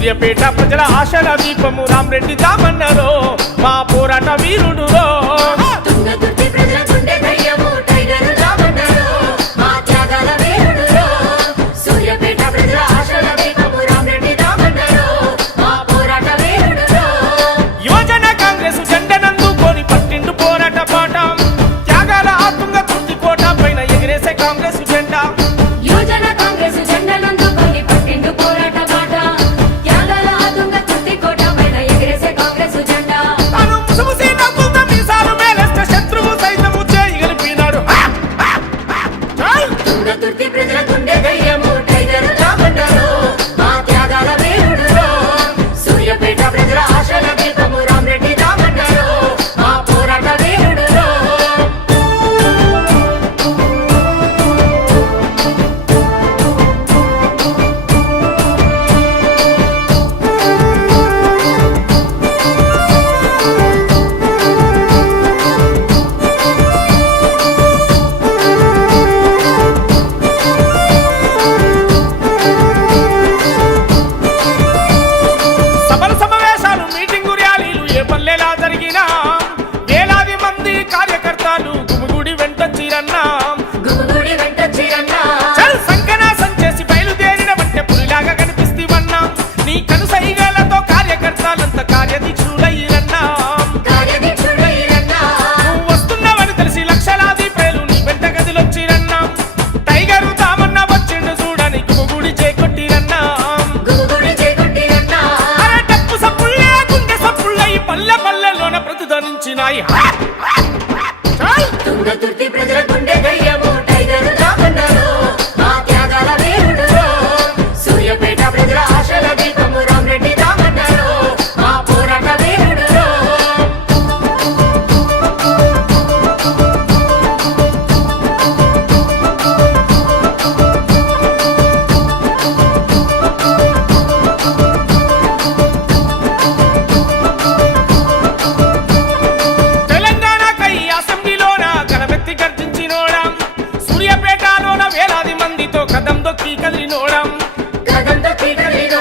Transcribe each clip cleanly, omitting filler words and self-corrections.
సూర్యాపేట ప్రజల ఆశల దీపము రామరెడ్డి దామన్నరో మా పోరాట వీరుడురో యువజన కాంగ్రెస్ జెండనందుకొని పట్టిండు పోరాట పాట త్యాగాల ఆత్మ గుర్తి కోట పైన ఎగిరేసే కాంగ్రెస్ జెండా యువజన కాంగ్రెస్ జెండనందుకొని పట్టిండు పోరాట పాట త్యాగాల ఆత్మ గుర్తి కోట పైన ఎగిరేసే కాంగ్రెస్ జెండా తాను ముసుముసి నవ్వుగా మీసాలు మేలేస్తే శత్రువు సైతము చేయి గెలిపినాడు తుంగతుర్తి ప్రజల గుండె ధైర్యము టైగరు రామన్నరో మా త్యాగాల వీరుడురో సూర్యాపేట ప్రజల ఆశల దీపము రామరెడ్డి రామన్నరో మా పోరాట వీరుడురో సభల సమావేశాలు మీటింగు ర్యాలీలు ఏ పల్లెలా జరిగినా వేలాది మంది కార్యకర్తలు గుమిగుడి వెంటొచ్చిరన్నా గుమిగూడి వెంటొచ్చిరన్నా చల్ సంకనాసం చేసి బయలుదేరిన వంటే పులిలాగా కనిపిస్తీవన్నా నీ కనుసైగలతో కార్యకర్తలంతా కార్యదీక్షులయ్యిరన్నా కార్యదీక్షుడైరన్నా నువ్వు వస్తున్నావని తెలిసి లక్షలాది పేలు నీ వెంట గదిలొచ్చిరన్నా టైగరు దామన్న వచ్చిండు చూడని గుమిగుడి చేకొట్టిరన్నా గుమిగూడి చేకొట్టిరన్నా అరే డప్పు సప్పుళ్ళే గుండె సప్పుళ్ళై పల్లె పల్లెలోన ప్రతిధ్వనించినాయి తుంగతుర్తి ప్రజల గుండె ధైర్యము టైగరు రామన్నరో మా త్యాగాల వీరుడురో సూర్యాపేట ప్రజల ఆశల దీపము రామరెడ్డి రామన్నరో మా పోరాట వీరుడురో తెలంగాణకై అసెంబ్లీలోన గలబెత్తి గర్జించినోడం సూర్యాపేటలోన వేలాది మందితో కదం దొక్కి కదిలినోడం గగన్ తొక్కి కదిలినోడా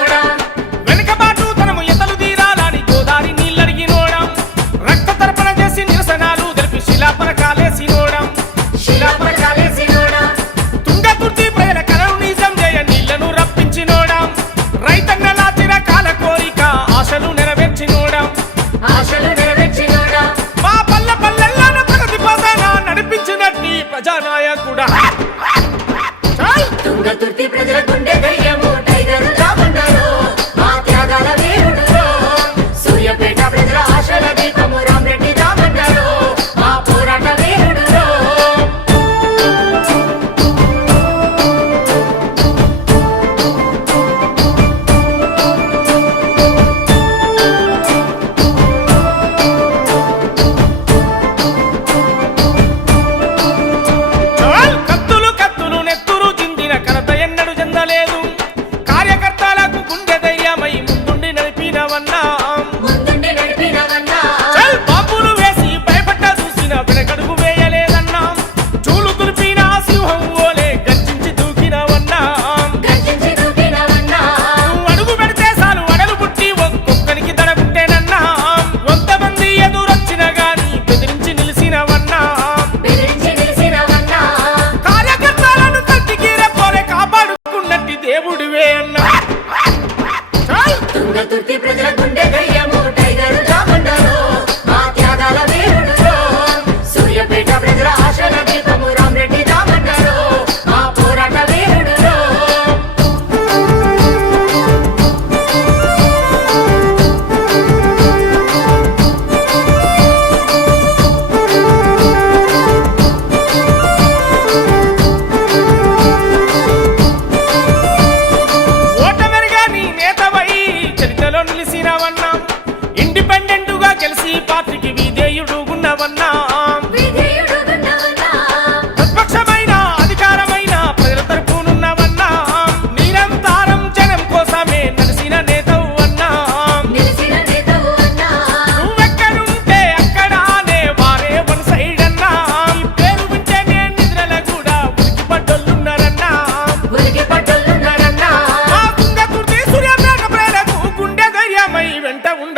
వెంట ఉండ